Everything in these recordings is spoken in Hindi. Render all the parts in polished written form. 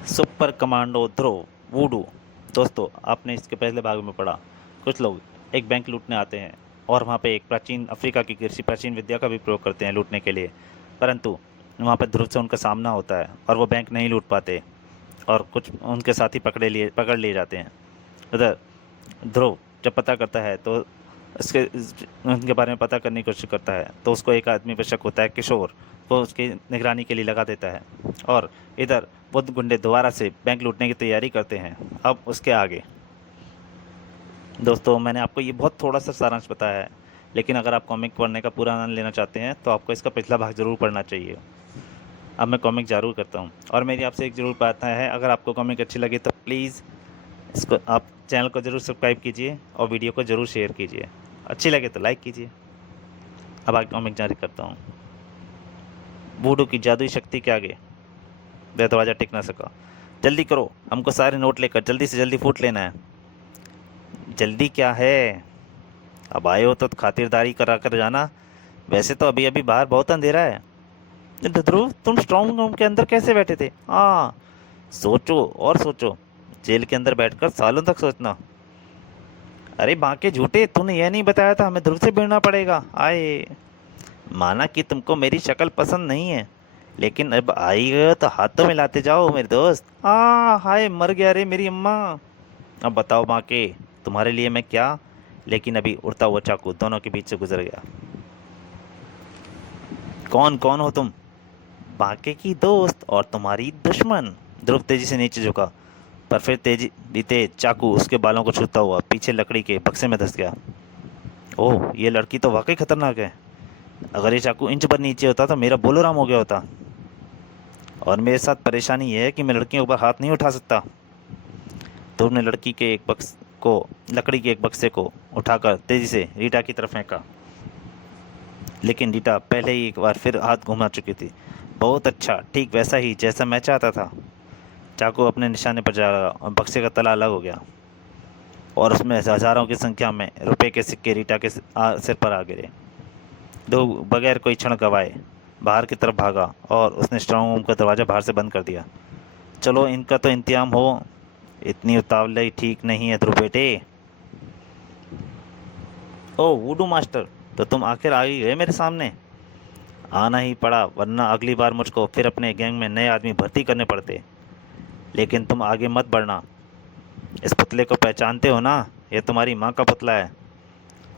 सुपर कमांडो ध्रुव वूडू। दोस्तों, आपने इसके पहले भाग में पढ़ा। कुछ लोग एक बैंक लूटने आते हैं और वहाँ पे एक प्राचीन अफ्रीका की कृषि प्राचीन विद्या का भी प्रयोग करते हैं लूटने के लिए। परंतु वहाँ पे ध्रुव से उनका सामना होता है और वो बैंक नहीं लूट पाते और कुछ उनके साथी पकड़ लिए जाते हैं। उधर ध्रुव जब पता करता है तो उसके उनके बारे में पता करने की कोशिश करता है तो उसको एक आदमी पर शक होता है, किशोर। वो उसकी निगरानी के लिए लगा देता है और इधर वो गुंडे दोबारा से बैंक लूटने की तैयारी करते हैं। अब उसके आगे दोस्तों, मैंने आपको ये बहुत थोड़ा सा सारांश बताया है, लेकिन अगर आप कॉमिक पढ़ने का पूरा आनंद लेना चाहते हैं तो आपको इसका पिछला भाग ज़रूर पढ़ना चाहिए। अब मैं कॉमिक ज़रूर करता हूँ और मेरी आपसे एक ज़रूर प्रार्थना है, अगर आपको कॉमिक अच्छी लगी तो प्लीज़ इसको आप चैनल को ज़रूर सब्सक्राइब कीजिए और वीडियो को ज़रूर शेयर कीजिए। अच्छी लगे तो लाइक कीजिए। अब आगे कॉमिक जारी करता हूँ। वूडू की जादुई शक्ति के आगे वह दरवाज़ा टिक ना सका। जल्दी करो, हमको सारे नोट लेकर जल्दी से जल्दी फूट लेना है। जल्दी क्या है, अब आए हो तो खातिरदारी करा कर जाना। वैसे तो अभी अभी बाहर बहुत अंधेरा है। ध्रुव, तुम स्ट्रॉन्ग रूम के अंदर कैसे बैठे थे? हाँ, सोचो और सोचो। जेल के अंदर बैठकर सालों तक सोचना। अरे बांके झूठे, तूने यह नहीं बताया था हमें ध्रुव से भिड़ना पड़ेगा। आए, माना कि तुमको मेरी शक्ल पसंद नहीं है, लेकिन अब आई गए हो तो हाथ तो मिलाते जाओ मेरे दोस्त। हाय, मर गया रे मेरी अम्मा। अब बताओ बांके, तुम्हारे लिए मैं क्या। लेकिन अभी उड़ता हुआ चाकू दोनों के बीच से गुजर गया। कौन कौन हो तुम? बांके की दोस्त और तुम्हारी दुश्मन। ध्रुव तेजी से नीचे झुका, पर फिर तेजी बीते चाकू उसके बालों को छूता हुआ पीछे लकड़ी के बक्से में धंस गया। ओह, ये लड़की तो वाकई खतरनाक है। अगर ये चाकू इंच पर नीचे होता तो मेरा बोलोराम हो गया होता। और मेरे साथ परेशानी ये है कि मैं लड़कियों के ऊपर हाथ नहीं उठा सकता। ध्रुव ने लकड़ी के एक बक्से को उठाकर तेजी से रीटा की तरफ फेंका, लेकिन रीटा पहले ही एक बार फिर हाथ घुमा चुकी थी। बहुत अच्छा, ठीक वैसा ही जैसा मैं चाहता था। चाकू अपने निशाने पर जा लगा और बक्से का तला अलग हो गया और उसमें हजारों की संख्या में रुपए के सिक्के रीटा के सिर पर आ गिरे। ध्रुव बगैर कोई क्षण गवाए बाहर की तरफ भागा और उसने स्ट्रांग रूम का दरवाज़ा बाहर से बंद कर दिया। चलो, इनका तो इंतजाम हो। इतनी उतावली ठीक नहीं है ध्रुव बेटे। ओ वुडू मास्टर, तो तुम आखिर आ ही गए मेरे सामने। आना ही पड़ा, वरना अगली बार मुझको फिर अपने गैंग में नए आदमी भर्ती करने पड़ते। लेकिन तुम आगे मत बढ़ना। इस पुतले को पहचानते हो ना? ये तुम्हारी माँ का पुतला है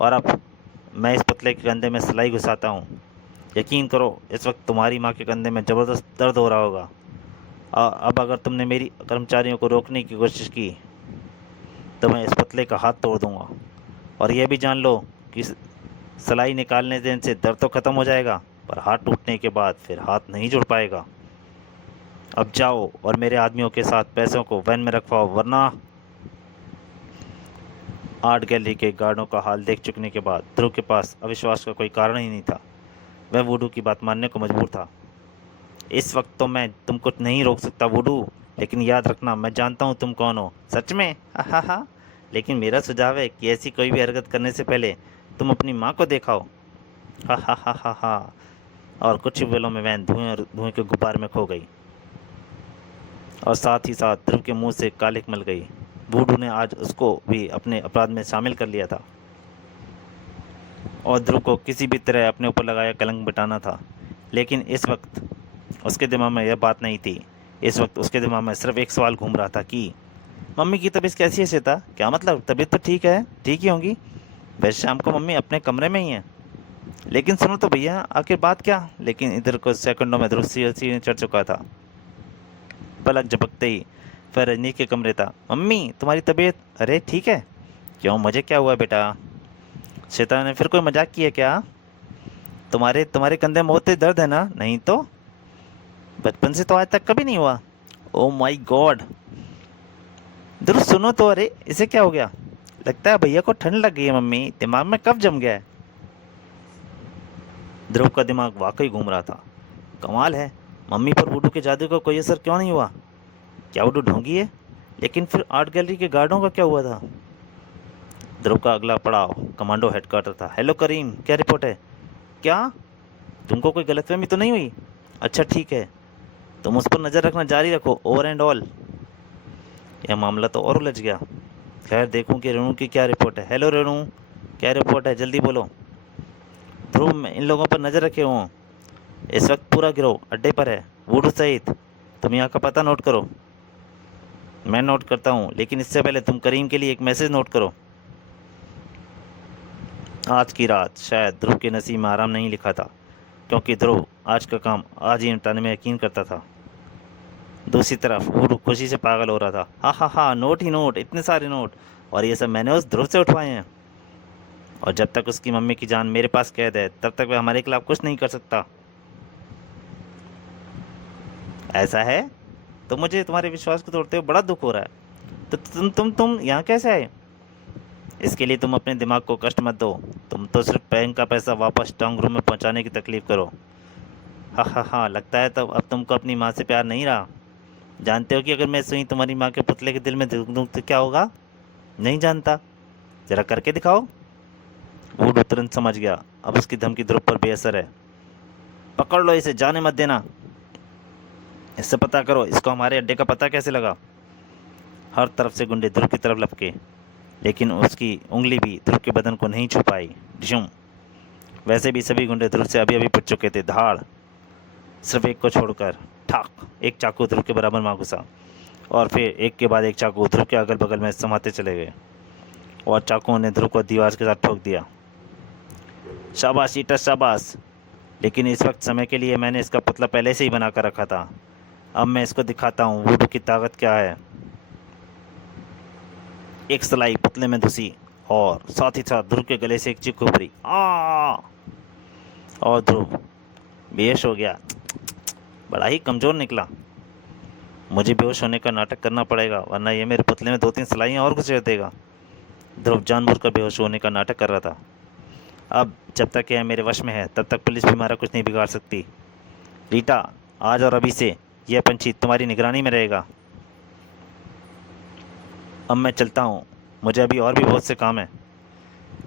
और अब मैं इस पुतले के कंधे में सिलाई घुसाता हूँ। यकीन करो, इस वक्त तुम्हारी माँ के कंधे में ज़बरदस्त दर्द हो रहा होगा। अब अगर तुमने मेरी कर्मचारियों को रोकने की कोशिश की तो मैं इस पुतले का हाथ तोड़ दूंगा। और यह भी जान लो कि सिलाई निकालने देने से दर्द तो ख़त्म हो जाएगा, पर हाथ टूटने के बाद फिर हाथ नहीं जुड़ पाएगा। अब जाओ और मेरे आदमियों के साथ पैसों को वैन में रखवाओ, वरना। आर्ट गैलरी के गार्डों का हाल देख चुकने के बाद ध्रुव के पास अविश्वास का कोई कारण ही नहीं था। वह वुडू की बात मानने को मजबूर था। इस वक्त तो मैं तुमको नहीं रोक सकता वुडू, लेकिन याद रखना, मैं जानता हूँ तुम कौन हो। सच में? हा। लेकिन मेरा सुझाव है कि ऐसी कोई भी हरकत करने से पहले तुम अपनी माँ को देखाओ। हा। और कुछ ही पलों में वैन धुएं के गुब्बार में खो गई और साथ ही साथ ध्रुव के मुंह से कालिक मल गई। वुडू ने आज उसको भी अपने अपराध में शामिल कर लिया था और ध्रुव को किसी भी तरह अपने ऊपर लगाया कलंक मिटाना था। लेकिन इस वक्त उसके दिमाग में यह बात नहीं थी। इस वक्त उसके दिमाग में सिर्फ एक सवाल घूम रहा था कि मम्मी की तबीयत कैसी है श्वेता? क्या मतलब, तबीयत तो ठीक है, ठीक ही होंगी। वैसे शाम को मम्मी अपने कमरे में ही है। लेकिन सुनो तो भैया, आखिर बात क्या? लेकिन इधर कुछ सेकंडों में ध्रुव सी चढ़ चुका था। पलक झपकते ही फिर रजनी के कमरे था। मम्मी, तुम्हारी तबीयत? अरे ठीक है। क्यों, मुझे क्या हुआ बेटा? श्वेता ने फिर कोई मजाक किया क्या? तुम्हारे तुम्हारे कंधे में बहुत तेज दर्द है ना? नहीं तो बचपन से तो आज तक कभी नहीं हुआ। Oh my God. ध्रुव सुनो तो, अरे इसे क्या हो गया? लगता है भैया को ठंड लग गई है। मम्मी, दिमाग में कब जम गया है? ध्रुव का दिमाग वाकई घूम रहा था। कमाल है, मम्मी पर वुडू के जादू का कोई असर क्यों नहीं हुआ? क्या वुडू ढोंगी है? लेकिन फिर आर्ट गैलरी के गार्डों का क्या हुआ था? ध्रुव का अगला पड़ाव कमांडो हेडक्वार्टर था। हेलो करीम, क्या रिपोर्ट है? क्या तुमको कोई गलतफहमी तो नहीं हुई? अच्छा ठीक है, तुम उस पर नज़र रखना जारी रखो, ओवर एंड ऑल। यह मामला तो और उलझ गया। खैर देखूं कि रेणु की क्या रिपोर्ट है। हेलो रेणु, क्या रिपोर्ट है, जल्दी बोलो। ध्रुव, मैं इन लोगों पर नज़र रखे हूँ। इस वक्त पूरा गिरोह अड्डे पर है, वुडू सहित। तुम यहाँ का पता नोट करो। मैं नोट करता हूँ, लेकिन इससे पहले तुम करीम के लिए एक मैसेज नोट करो। आज की रात शायद ध्रुव के नसीब में आराम नहीं लिखा था, क्योंकि ध्रुव आज का काम आज ही निपटाने में यकीन करता था। दूसरी तरफ वुडू खुशी से पागल हो रहा था। हाँ हाँ हाँ, नोट ही नोट, इतने सारे नोट, और ये सब मैंने उस ध्रुव से उठवाए हैं। और जब तक उसकी मम्मी की जान मेरे पास कैद है, तब तक वह हमारे खिलाफ कुछ नहीं कर सकता। ऐसा है? तो मुझे तुम्हारे विश्वास को तोड़ते हुए बड़ा दुख हो रहा है। तो तुम यहाँ कैसे आए? इसके लिए तुम अपने दिमाग को कष्ट मत दो। तुम तो सिर्फ बैंक का पैसा वापस स्ट्रांग रूम में पहुंचाने की तकलीफ करो। हाँ हाँ हाँ, लगता है तब अब तुमको अपनी माँ से प्यार नहीं रहा। जानते हो कि अगर मैं सुई तुम्हारी माँ के पुतले के दिल में दुख दूँ तो क्या होगा? नहीं जानता? जरा करके दिखाओ। वुडू तुरंत समझ गया, अब उसकी धमकी ध्रुव पर बेअसर है। पकड़ लो इसे, जाने मत देना। इससे पता करो इसको हमारे अड्डे का पता कैसे लगा। हर तरफ से गुंडे ध्रुव की तरफ लपके, लेकिन उसकी उंगली भी ध्रुव के बदन को नहीं छू पाई। डिशुम। वैसे भी सभी गुंडे ध्रुव से अभी अभी पिट चुके थे। धाड़, सिर्फ एक को छोड़कर। ठाक, एक चाकू ध्रुव के बराबर मार घुसा, और फिर एक के बाद एक चाकू ध्रुव के अगल बगल में समाते चले गए, और चाकुओं ने ध्रुव को दीवार के साथ ठोक दिया। शाबाश ईटा, शाबाश। लेकिन इस वक्त समय के लिए मैंने इसका पुतला पहले से ही बना कर रखा था। अब मैं इसको दिखाता हूँ वुडू की ताकत क्या है। एक सलाई पुतले में घुसी, और साथ ही साथ ध्रुव के गले से एक चीख उभरी। आ! और ध्रुव बेहोश हो गया। बड़ा ही कमज़ोर निकला। मुझे बेहोश होने का नाटक करना पड़ेगा, वरना ये मेरे पुतले में 2-3 सलाइयाँ और घुसेड़ देगा। ध्रुव जानबूझकर बेहोश होने का नाटक कर रहा था। अब जब तक यह मेरे वश में है, तब तक पुलिस भी हमारा कुछ नहीं बिगाड़ सकती। रीटा, आज और अभी से यह पंछी तुम्हारी निगरानी में रहेगा। अब मैं चलता हूँ, मुझे अभी और भी बहुत से काम है।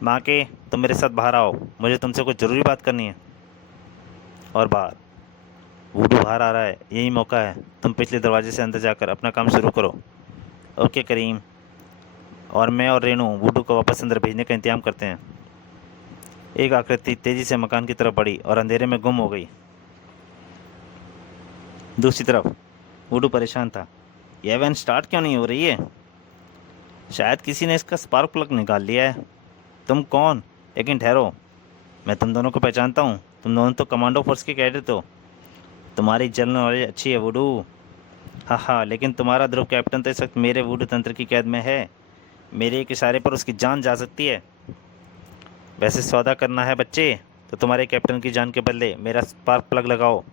माँ के, तुम मेरे साथ बाहर आओ, मुझे तुमसे कुछ ज़रूरी बात करनी है। और बाहर वुडू बाहर आ रहा है, यही मौका है। तुम पिछले दरवाजे से अंदर जाकर अपना काम शुरू करो। ओके करीम। और मैं और रेनू वुडू को वापस अंदर भेजने का इंतजाम करते हैं। एक आकृति तेजी से मकान की तरफ बढ़ी और अंधेरे में गुम हो गई। दूसरी तरफ वुडू परेशान था। यह वैन स्टार्ट क्यों नहीं हो रही है? शायद किसी ने इसका स्पार्क प्लग निकाल लिया है। तुम कौन? लेकिन ठहरो, मैं तुम दोनों को पहचानता हूँ। तुम दोनों तो कमांडो फोर्स के कैडेट हो। तुम्हारी जनरल नॉलेज अच्छी है वुडू। हाँ हाँ, लेकिन तुम्हारा ध्रुव कैप्टन तो इस वक्त मेरे वुडू तंत्र की कैद में है। मेरे एक इशारे पर उसकी जान जा सकती है। वैसे सौदा करना है बच्चे, तो तुम्हारे कैप्टन की जान के बदले मेरा स्पार्क प्लग लगाओ।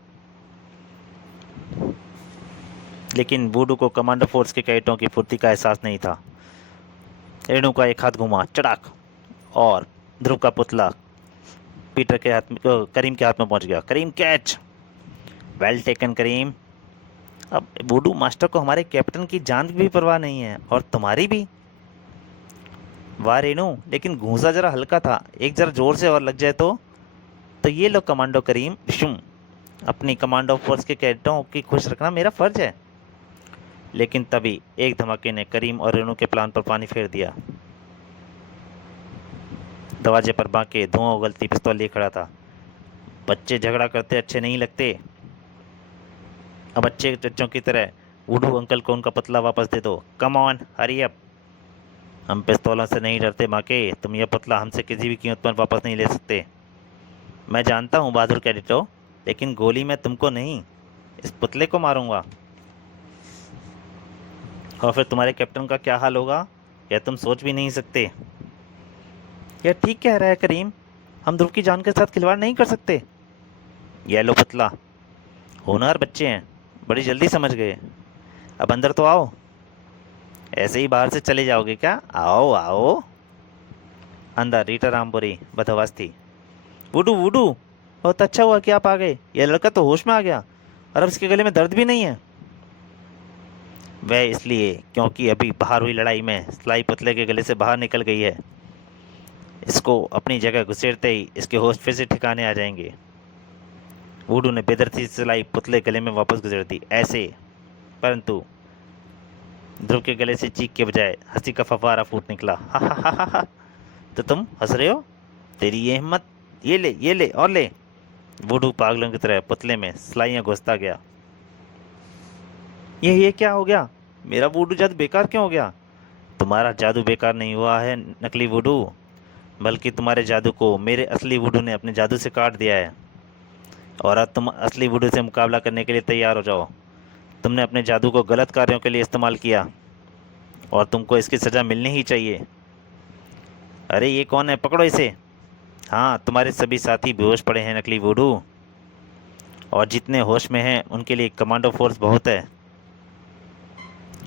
लेकिन वुडू को कमांडो फोर्स के कैडेटों की फुर्ती का एहसास नहीं था। रेणु का एक हाथ घुमा, चड़ाक, और ध्रुव का पुतला पीटर के हाथ में, करीम के हाथ में पहुंच गया। करीम कैच। वेल टेकन करीम। अब वुडू मास्टर को हमारे कैप्टन की जान की भी परवाह नहीं है, और तुम्हारी भी। वाह रेणु, लेकिन घूंसा जरा हल्का था, एक जरा जोर से और लग जाए तो ये लो कमांडो करीम। शुम। अपनी कमांडो फोर्स के कैडेटों की खुश रखना मेरा फर्ज है। लेकिन तभी एक धमाके ने करीम और रेणु के प्लान पर पानी फेर दिया। दरवाजे पर बांके धुआं उगलती पिस्तौल लिए खड़ा था। बच्चे झगड़ा करते अच्छे नहीं लगते। अब अच्छे बच्चों की तरह वुडू अंकल को उनका पतला वापस दे दो। Come on, hurry up. हम पिस्तौलों से नहीं डरते बांके, तुम यह पतला हमसे किसी भी कीमत पर वापस नहीं ले सकते। मैं जानता हूँ बहादुर कैडेटो, लेकिन गोली मैं तुमको नहीं, इस पुतले को मारूंगा। और फिर तुम्हारे कैप्टन का क्या हाल होगा, यह तुम सोच भी नहीं सकते। यह ठीक कह रहा है करीम, हम ध्रुव की जान के साथ खिलवाड़ नहीं कर सकते। यह लो पुतला। होनहार बच्चे हैं, बड़ी जल्दी समझ गए। अब अंदर तो आओ। ऐसे ही बाहर से चले जाओगे क्या? आओ आओ। अंदर रीटा रामपुरी बदहवास थी। वुडू वुडू, बहुत अच्छा हुआ कि आप आ गए। यह लड़का तो होश में आ गया, और अब इसके गले में दर्द भी नहीं है। वह इसलिए क्योंकि अभी बाहर हुई लड़ाई में सलाई पुतले के गले से बाहर निकल गई है। इसको अपनी जगह घुसेड़ते ही इसके होश फिर से ठिकाने आ जाएंगे। वुडू ने बेदर्दी से चलाई पुतले गले में वापस गुजर दी ऐसे, परंतु ध्रुव के गले से चीख के बजाय हंसी का फव्वारा फूट निकला। हा हा हा हा हा। तो तुम हंस रहे हो? तेरी ये हिम्मत! ये ले और ले। वुडू पागलों की तरह पुतले में सलाइयां घुसता गया। ये क्या हो गया? मेरा वुडू जादू बेकार क्यों हो गया? तुम्हारा जादू बेकार नहीं हुआ है नकली वुडू, बल्कि तुम्हारे जादू को मेरे असली वुडू ने अपने जादू से काट दिया है। और अब तुम असली वुडू से मुकाबला करने के लिए तैयार हो जाओ। तुमने अपने जादू को गलत कार्यों के लिए इस्तेमाल किया और तुमको इसकी सज़ा मिलनी ही चाहिए। अरे ये कौन है? पकड़ो इसे। हाँ, तुम्हारे सभी साथी बेहोश पड़े हैं नकली वुडू, और जितने होश में हैं उनके लिए कमांडो फोर्स बहुत है।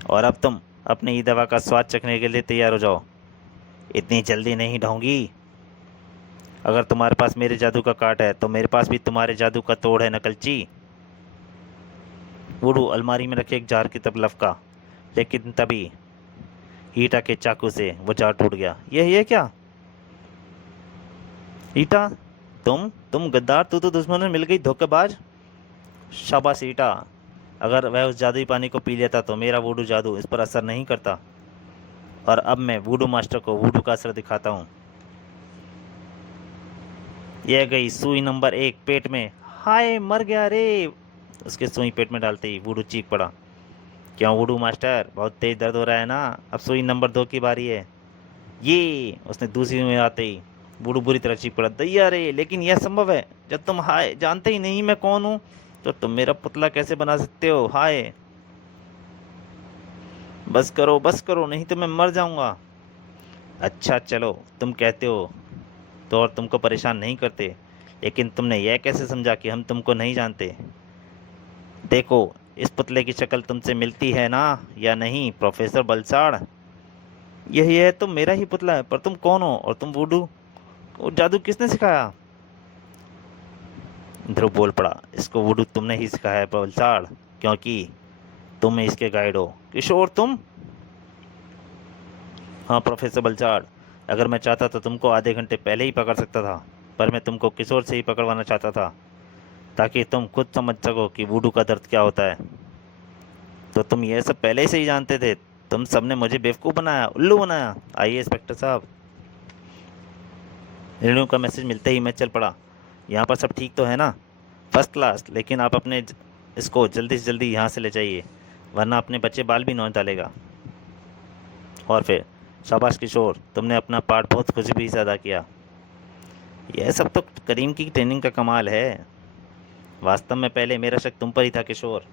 और अब तुम अपनी ई दवा का स्वाद चखने के लिए तैयार हो जाओ। इतनी जल्दी नहीं ढोंगी। अगर तुम्हारे पास मेरे जादू का काट है तो मेरे पास भी तुम्हारे जादू का तोड़ है नकलची। वुडू अलमारी में रखे एक जार की तरफ लपका, लेकिन तभी ईटा के चाकू से वो जार टूट गया। ये क्या? ईटा, तुम गद्दार! तू तो दुश्मनों में मिल गई, धोखेबाज! शाबाश ईटा! अगर वह उस जादुई पानी को पी लेता तो मेरा वुडू जादू इस पर असर नहीं करता। और अब मैं वुडू मास्टर को वुडू का असर दिखाता हूँ। यह गई सुई नंबर 1 पेट में। हाय, मर गया रे! उसके सुई पेट में डालते ही वुडू चीख पड़ा। क्यों वुडू मास्टर, बहुत तेज दर्द हो रहा है ना? अब सुई नंबर 2 की बारी है। ये उसने दूसरी में आते ही वुडू बुरी तरह चीख पड़ा। दैया रे, लेकिन यह संभव है? जब तुम हाय जानते ही नहीं मैं कौन हूँ तो तुम मेरा पुतला कैसे बना सकते हो? हाय, बस करो, नहीं तो मैं मर जाऊंगा। अच्छा चलो, तुम कहते हो तो और तुमको परेशान नहीं करते, लेकिन तुमने यह कैसे समझा कि हम तुमको नहीं जानते? देखो, इस पुतले की शक्ल तुमसे मिलती है ना या नहीं प्रोफेसर बलसाड़? यही है तो मेरा ही पुतला है, पर तुम कौन हो? और तुम वुडू और जादू किसने सिखाया? ध्रुव बोल पड़ा। इसको वुडू तुमने ही सिखाया है बलसाड़, क्योंकि तुम इसके गाइड हो। किशोर तुम? हाँ प्रोफेसर बलसाड़, अगर मैं चाहता तो तुमको आधे घंटे पहले ही पकड़ सकता था, पर मैं तुमको किशोर से ही पकड़वाना चाहता था, ताकि तुम खुद समझ सको कि वुडू का दर्द क्या होता है। तो तुम यह सब पहले से ही जानते थे? तुम सबने मुझे बेवकूफ़ बनाया, उल्लू बनाया। आइए इंस्पेक्टर साहब। रेणु का मैसेज मिलते ही मैं चल पड़ा। यहाँ पर सब ठीक तो है ना? फर्स्ट क्लास, लेकिन आप अपने इसको जल्दी से जल्दी यहाँ से ले जाइए, वरना अपने बच्चे बाल भी नोच डालेगा। और फिर शाबाश किशोर, तुमने अपना पार्ट बहुत खुशी से अदा किया। यह सब तो करीम की ट्रेनिंग का कमाल है। वास्तव में पहले मेरा शक तुम पर ही था किशोर,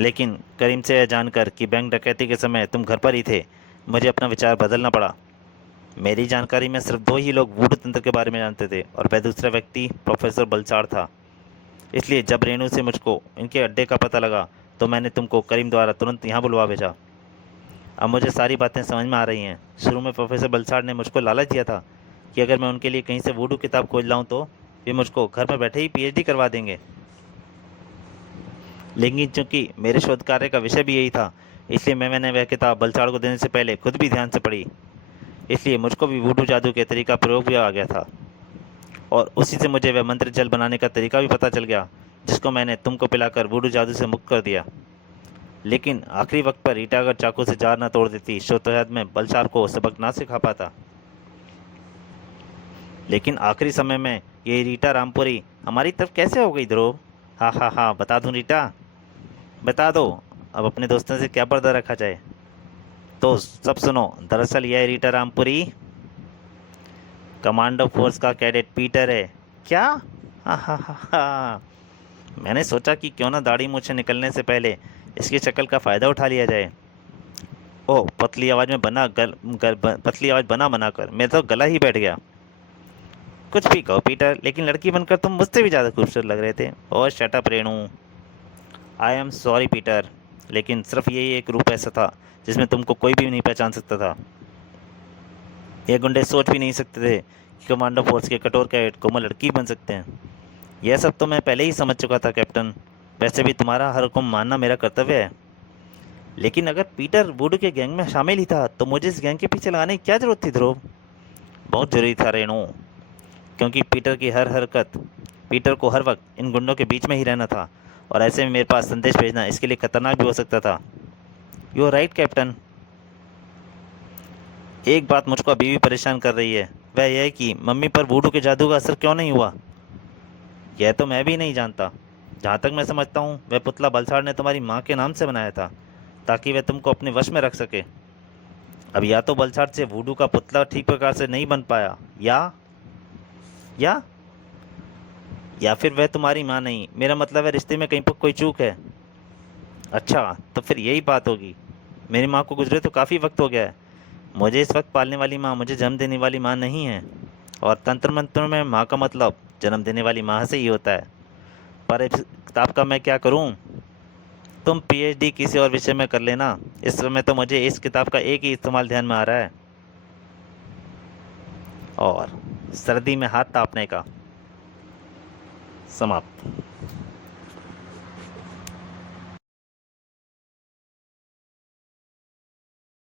लेकिन करीम से यह जानकर कि बैंक डकैती के समय तुम घर पर ही थे, मुझे अपना विचार बदलना पड़ा। मेरी जानकारी में सिर्फ 2 ही लोग वुडू तंत्र के बारे में जानते थे, और वह दूसरा व्यक्ति प्रोफेसर बलसाड़ था। इसलिए जब रेणु से मुझको इनके अड्डे का पता लगा तो मैंने तुमको करीम द्वारा तुरंत यहाँ बुलवा भेजा। अब मुझे सारी बातें समझ में आ रही हैं। शुरू में प्रोफेसर बलसाड़ ने मुझको लालच दिया था कि अगर मैं उनके लिए कहीं से वुडू किताब खोज लाऊं तो वे मुझको घर में बैठे ही पीएचडी करवा देंगे। लेकिन चूंकि मेरे शोध कार्य का विषय भी यही था, इसलिए मैंने वह किताब बलसाड़ को देने से पहले खुद भी ध्यान से पढ़ी। इसलिए मुझको भी वुडू जादू के तरीका प्रयोग भी आ गया था, और उसी से मुझे वह मंत्र जल बनाने का तरीका भी पता चल गया, जिसको मैंने तुमको पिलाकर वुडू जादू से मुक्त कर दिया। लेकिन आखिरी वक्त पर रीटा अगर चाकू से जार न तोड़ देती तो शायद मैं बलसाड़ को सबक ना सिखा पाता। लेकिन आखिरी समय में ये रीटा रामपुरी हमारी तरफ कैसे हो गई ध्रुव? हाँ हाँ हाँ, बता दूँ रीटा, बता दो। अब अपने दोस्तों से क्या पर्दा रखा जाए? तो सब सुनो, दरअसल यह रीटा रामपुरी कमांडो फोर्स का कैडेट पीटर है। क्या? हाँ हाँ हाँ हाँ। मैंने सोचा कि क्यों ना दाढ़ी मूछें निकलने से पहले इसकी शक्ल का फ़ायदा उठा लिया जाए। ओह, पतली आवाज़ में पतली आवाज़ बनाकर मेरा तो गला ही बैठ गया। कुछ भी कहो पीटर, लेकिन लड़की बनकर तुम मुझसे भी ज़्यादा खूबसूरत लग रहे थे। Oh shut up Renu. I am sorry Peter, लेकिन सिर्फ यही एक रूप ऐसा था जिसमें तुमको कोई भी नहीं पहचान सकता था। ये गुंडे सोच भी नहीं सकते थे कि कमांडो फोर्स के कठोर कैडेट कोमल लड़की बन सकते हैं। यह सब तो मैं पहले ही समझ चुका था कैप्टन। वैसे भी तुम्हारा हर हुक्म मानना मेरा कर्तव्य है। लेकिन अगर पीटर वुडू के गैंग में शामिल ही था तो मुझे इस गैंग के पीछे लगाने की क्या ज़रूरत थी ध्रुव? बहुत ज़रूरी था रेणु, क्योंकि पीटर की हर हरकत पीटर को हर वक्त इन गुंडों के बीच में ही रहना था और ऐसे में मेरे पास संदेश भेजना इसके लिए खतरनाक भी हो सकता था। You are right captain. एक बात मुझको अभी भी परेशान कर रही है, वह यह है कि मम्मी पर वूडू के जादू का असर क्यों नहीं हुआ। यह तो मैं भी नहीं जानता। जहाँ तक मैं समझता हूँ वह पुतला बलसाड़ ने तुम्हारी माँ के नाम से बनाया था ताकि वह तुमको अपने वश में रख सके। अब या तो बलसाड़ से वूडू का पुतला ठीक प्रकार से नहीं बन पाया या या फिर वह तुम्हारी माँ नहीं, मेरा मतलब है रिश्ते में कहीं पर कोई चूक है। अच्छा, तो फिर यही बात होगी। मेरी माँ को गुजरे तो काफ़ी वक्त हो गया है। मुझे इस वक्त पालने वाली माँ मुझे जन्म देने वाली माँ नहीं है। और तंत्र मंत्र में माँ का मतलब जन्म देने वाली माँ से ही होता है। पर इस किताब का मैं क्या करूँ। तुम पीएचडी किसी और विषय में कर लेना। इस समय तो मुझे इस किताब का एक ही इस्तेमाल ध्यान में आ रहा है, और सर्दी में हाथ तापने का। समाप्त।